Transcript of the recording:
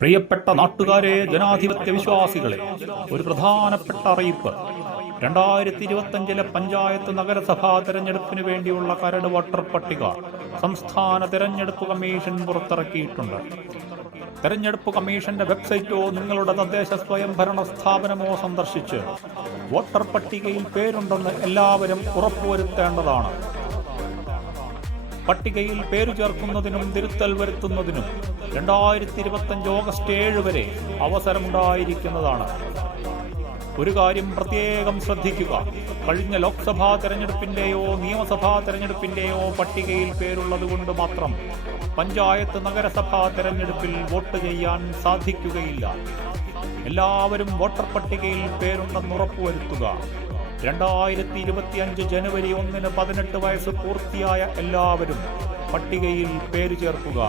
പ്രിയപ്പെട്ട നാട്ടുകാരെ, ജനാധിപത്യ വിശ്വാസികളെ, ഒരു പ്രധാനപ്പെട്ട അറിയിപ്പ്. 2025 പഞ്ചായത്ത് നഗരസഭാ തെരഞ്ഞെടുപ്പിന് വേണ്ടിയുള്ള കരട് വോട്ടർ പട്ടിക സംസ്ഥാന തെരഞ്ഞെടുപ്പ് കമ്മീഷൻ പുറത്തിറക്കിയിട്ടുണ്ട്. തെരഞ്ഞെടുപ്പ് കമ്മീഷന്റെ വെബ്സൈറ്റോ നിങ്ങളുടെ തദ്ദേശ സ്വയംഭരണ സ്ഥാപനമോ സന്ദർശിച്ച് വോട്ടർ പട്ടികയിൽ പേരുണ്ടെന്ന് എല്ലാവരും ഉറപ്പുവരുത്തേണ്ടതാണ്. പട്ടികയിൽ പേരു ചേർക്കുന്നതിനും തിരുത്തൽ വരുത്തുന്നതിനും 2025 ഓഗസ്റ്റ് 7 വരെ അവസരമുണ്ടായിരിക്കുന്നതാണ്. ഒരു കാര്യം പ്രത്യേകം ശ്രദ്ധിക്കുക: കഴിഞ്ഞ ലോക്സഭാ തെരഞ്ഞെടുപ്പിന്റെയോ നിയമസഭാ തെരഞ്ഞെടുപ്പിന്റെയോ പട്ടികയിൽ പേരുള്ളതുകൊണ്ട് മാത്രം പഞ്ചായത്ത് നഗരസഭാ തെരഞ്ഞെടുപ്പിൽ വോട്ട് ചെയ്യാൻ സാധിക്കുകയില്ല. എല്ലാവരും വോട്ടർ പട്ടികയിൽ പേരുണ്ടെന്ന് ഉറപ്പുവരുത്തുക. 2025 ജനുവരി 1 18 വയസ്സ് പൂർത്തിയായ എല്ലാവരും പട്ടികയിൽ പേര് ചേർക്കുക.